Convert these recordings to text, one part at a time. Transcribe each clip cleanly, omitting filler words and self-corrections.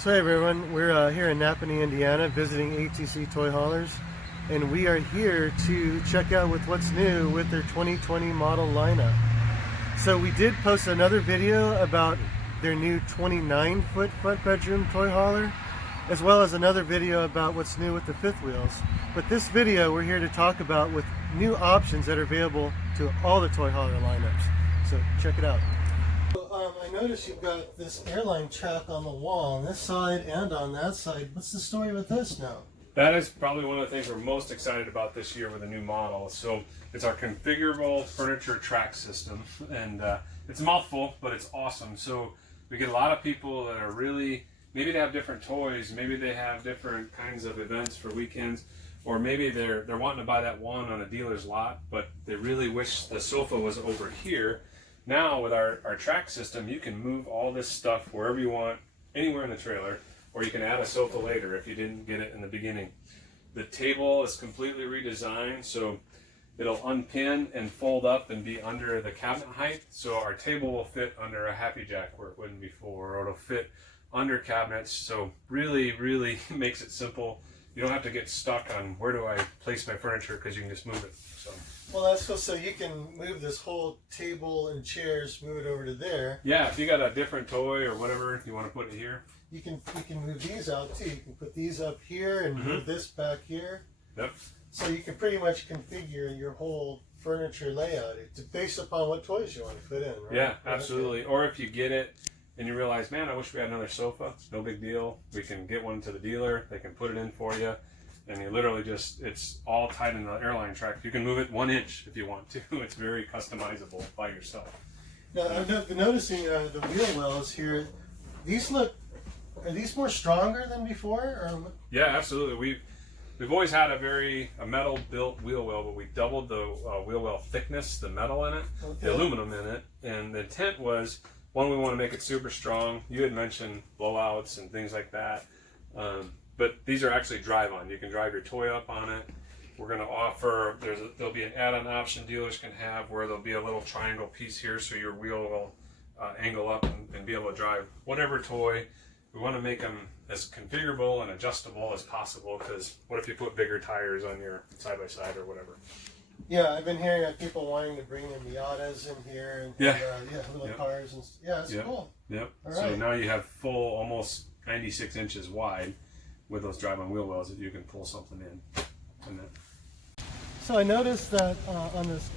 So hey everyone, we're here in Napanee, Indiana, visiting ATC toy haulers, and we are here to check out with what's new with their 2020 model lineup. So we did post another video about their new 29-foot front bedroom toy hauler, as well as another video about what's new with the fifth wheels. But this video we're here to talk about with new options that are available to all the toy hauler lineups. So check it out. I noticed you've got this Airline Track on the wall on this side and on that side. What's the story with this now? That is probably one of the things we're most excited about this year with the new model. So it's our configurable furniture track system, and it's a mouthful, but it's awesome. So we get a lot of people that are really, maybe they have different toys, maybe they have different kinds of events for weekends, or maybe they're wanting to buy that one on a dealer's lot, but they really wish the sofa was over here. Now with our track system, you can move all this stuff wherever you want, anywhere in the trailer, or you can add a sofa later if you didn't get it in the beginning. The table is completely redesigned, so it'll unpin and fold up and be under the cabinet height. So our table will fit under a Happy Jack where it wouldn't before, or it'll fit under cabinets. So really, really makes it simple. You don't have to get stuck on where do I place my furniture, because you can just move it. So. Well, that's cool. So you can move this whole table and chairs, move it over to there. Yeah, if you got a different toy or whatever, you want to put it here. You can move these out too. You can put these up here and move this back here. Yep. So you can pretty much configure your whole furniture layout. It's based upon what toys you want to put in, right? Yeah, absolutely. Okay. Or if you get it and you realize, man, I wish we had another sofa, no big deal. We can get one to the dealer. They can put it in for you. And you literally just, it's all tied in the Airline Track. You can move it 1 inch if you want to. It's very customizable by yourself. Now, I'm noticing the wheel wells here. These look, are these more stronger than before? Or? Yeah, absolutely. We've always had a metal built wheel well, but we doubled the wheel well thickness, the metal in it, the aluminum in it. And the intent was, one, we want to make it super strong. You had mentioned blowouts and things like that. But these are actually drive-on. You can drive your toy up on it. We're going to offer, there'll be an add-on option dealers can have where there'll be a little triangle piece here so your wheel will angle up and be able to drive whatever toy. We want to make them as configurable and adjustable as possible, because what if you put bigger tires on your side-by-side or whatever? Yeah, I've been hearing of people wanting to bring in Miatas in here and little cars and yeah, it's cool. Yep. All so right. now you have full, almost 96 inches wide with those drive-on wheel wells that you can pull something in. So I noticed that on this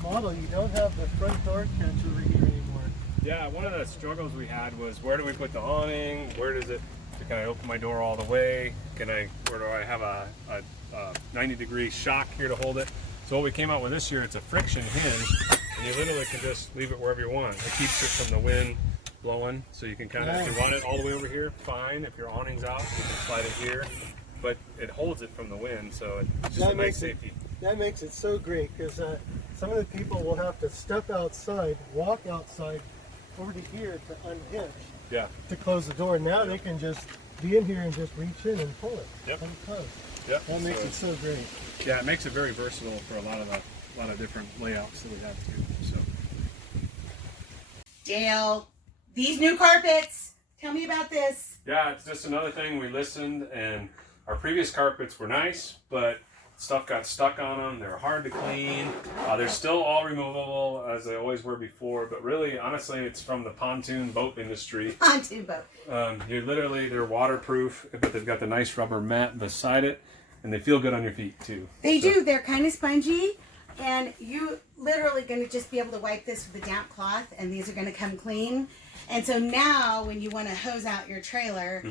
model you don't have the front door catch over here anymore. Yeah, one of the struggles we had was, where do we put the awning? Where does it? Can I open my door all the way? Where do I have a 90-degree shock here to hold it? So what we came out with this year, it's a friction hinge, and you literally can just leave it wherever you want. It keeps it from the wind blowing, so you can kind of, if you want it all the way over here, fine. If your awning's out, you can slide it here, but it holds it from the wind, so it's just a nice safety. That makes it so great, because some of the people will have to step outside, walk outside over to here to unhitch, to close the door. Now they can just be in here and just reach in and pull it. Yep. And close. Yep. That makes it so great. Yeah, it makes it very versatile for a lot of different layouts that we have too. So. Dale, these new carpets, tell me about this. Yeah, it's just another thing. We listened, and our previous carpets were nice, but stuff got stuck on them. They were hard to clean. They're still all removable, as they always were before, but really, honestly, it's from the pontoon boat industry. Pontoon boat. They're waterproof, but they've got the nice rubber mat beside it, and they feel good on your feet, too. They do. They're kind of spongy, and you literally going to just be able to wipe this with a damp cloth, and these are going to come clean. And so now when you want to hose out your trailer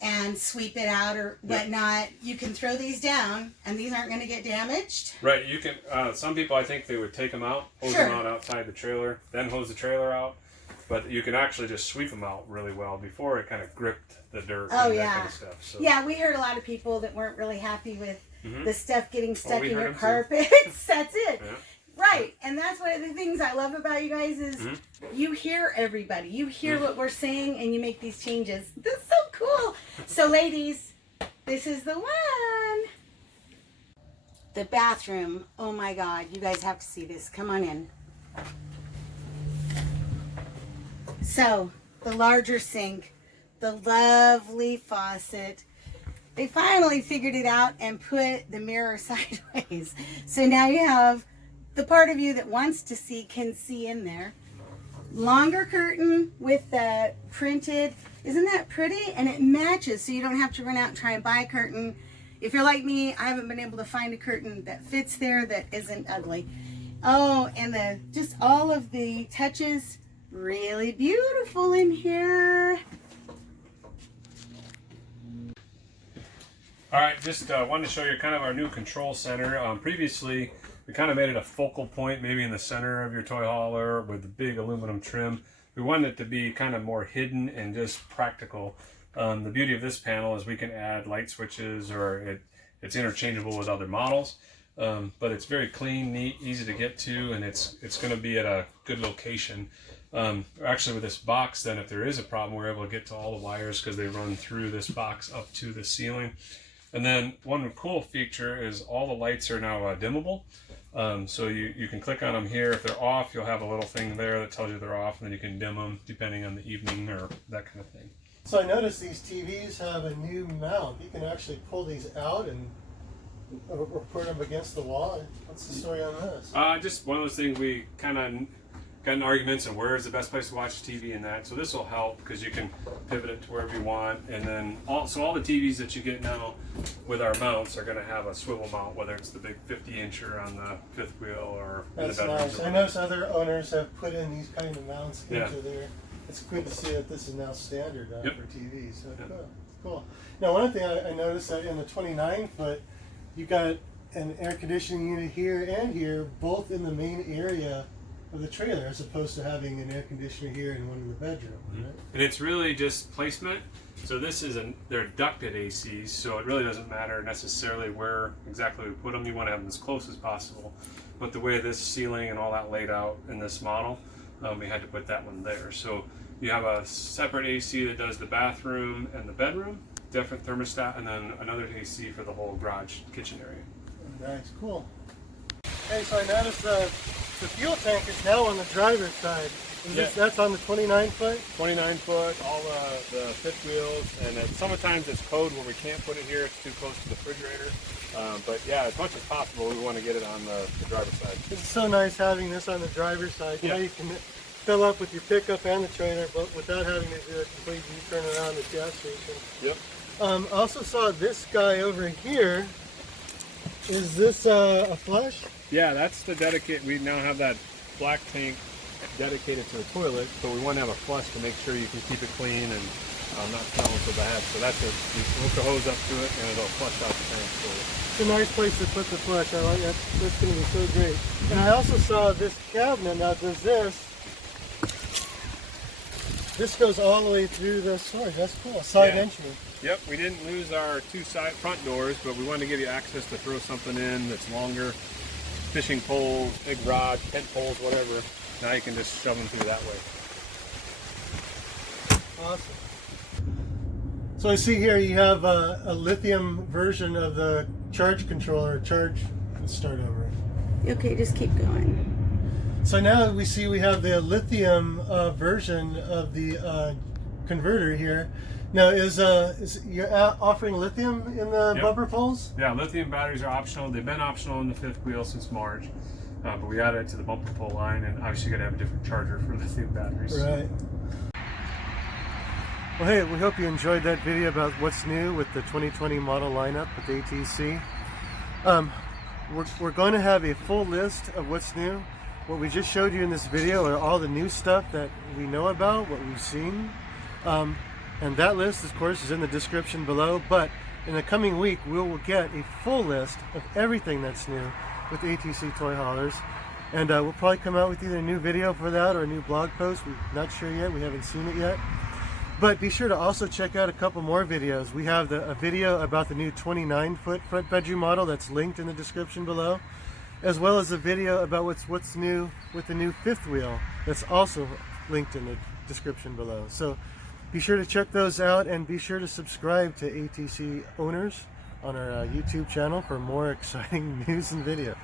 and sweep it out or whatnot, you can throw these down, and these aren't going to get damaged. Right. You can. Some people, I think they would take them out, hose them out outside the trailer, then hose the trailer out. But you can actually just sweep them out really well before it kind of gripped the dirt and that kind of stuff. So. Yeah, we heard a lot of people that weren't really happy with the stuff getting stuck in your carpets. That's it. Yeah. Right, and that's one of the things I love about you guys is you hear everybody. You hear what we're saying, and you make these changes. That's so cool. So, ladies, this is the one. The bathroom. Oh, my God. You guys have to see this. Come on in. So, the larger sink, the lovely faucet. They finally figured it out and put the mirror sideways. So now you have the part of you that wants to see can see in there. Longer curtain with the printed. Isn't that pretty? And it matches, so you don't have to run out and try and buy a curtain. If you're like me, I haven't been able to find a curtain that fits there that isn't ugly. Oh, and just all of the touches, really beautiful in here. All right, just wanted to show you kind of our new control center. Previously, we kind of made it a focal point, maybe in the center of your toy hauler with the big aluminum trim. We wanted it to be kind of more hidden and just practical. The beauty of this panel is we can add light switches, or it's interchangeable with other models. But it's very clean, neat, easy to get to, and it's going to be at a good location. Actually, with this box, then if there is a problem, we're able to get to all the wires because they run through this box up to the ceiling. And then one cool feature is all the lights are now dimmable. So you can click on them here. If they're off, you'll have a little thing there that tells you they're off, and then you can dim them depending on the evening or that kind of thing. So I noticed these TVs have a new mount. You can actually pull these out and or put them against the wall. What's the story on this? Just one of those things we kind of got in arguments on where is the best place to watch TV and that. So this will help because you can pivot it to wherever you want. And then all the TVs that you get now with our mounts are going to have a swivel mount, whether it's the big 50-incher on the fifth wheel or in the bedroom. That's nice. I notice other owners have put in these kind of mounts into there. It's good to see that this is now standard for TVs. So cool. Now, one thing I noticed that in the 29-foot, you got an air conditioning unit here and here, both in the main area of the trailer, as opposed to having an air conditioner here and one in the bedroom. Right? And it's really just placement. So this is they're ducted ACs, so it really doesn't matter necessarily where exactly we put them. You want to have them as close as possible. But the way this ceiling and all that laid out in this model, we had to put that one there. So you have a separate AC that does the bathroom and the bedroom, different thermostat, and then another AC for the whole garage kitchen area. Nice, cool. Hey, so I noticed the fuel tank is now on the driver's side. That's on the 29-foot? 29-foot, all the fifth wheels, and sometimes it's code where we can't put it here, it's too close to the refrigerator. But yeah, as much as possible, we want to get it on the driver's side. It's so nice having this on the driver's side. Yeah. Now you can fill up with your pickup and the trailer, but without having to do a complete U-turn around the gas station. Yep. I also saw this guy over here. Is this a flush? Yeah, that's the dedicated. We now have that black tank dedicated to the toilet, so we want to have a flush to make sure you can keep it clean and not smelling so bad. So that's it. You hook the hose up to it and it'll flush out the tank for you. It's a nice place to put the flush. I like that. That's going to be so great. And I also saw this cabinet. Now does this goes all the way through the storage. That's cool. Side entry. Yep, we didn't lose our two front doors, but we wanted to give you access to throw something in that's longer. Fishing poles, big rod, tent poles, whatever. Now you can just shove them through that way. Awesome. So I see here you have a lithium version of the charge controller. Let's start over. Okay, just keep going. So now we have the lithium version of the converter here. Now, is you're offering lithium in the bumper poles? Yeah, lithium batteries are optional. They've been optional in the fifth wheel since March, but we added it to the bumper pole line, and obviously you got to have a different charger for lithium batteries. Right. Well, hey, we hope you enjoyed that video about what's new with the 2020 model lineup with ATC. We're going to have a full list of what's new. What we just showed you in this video are all the new stuff that we know about, what we've seen. And that list, of course, is in the description below. But in the coming week, we will get a full list of everything that's new with ATC toy haulers. And we'll probably come out with either a new video for that or a new blog post. We're not sure yet. We haven't seen it yet. But be sure to also check out a couple more videos. We have a video about the new 29-foot front bedroom model that's linked in the description below, as well as a video about what's new with the new fifth wheel that's also linked in the description below. So be sure to check those out, and be sure to subscribe to ATC owners on our YouTube channel for more exciting news and videos.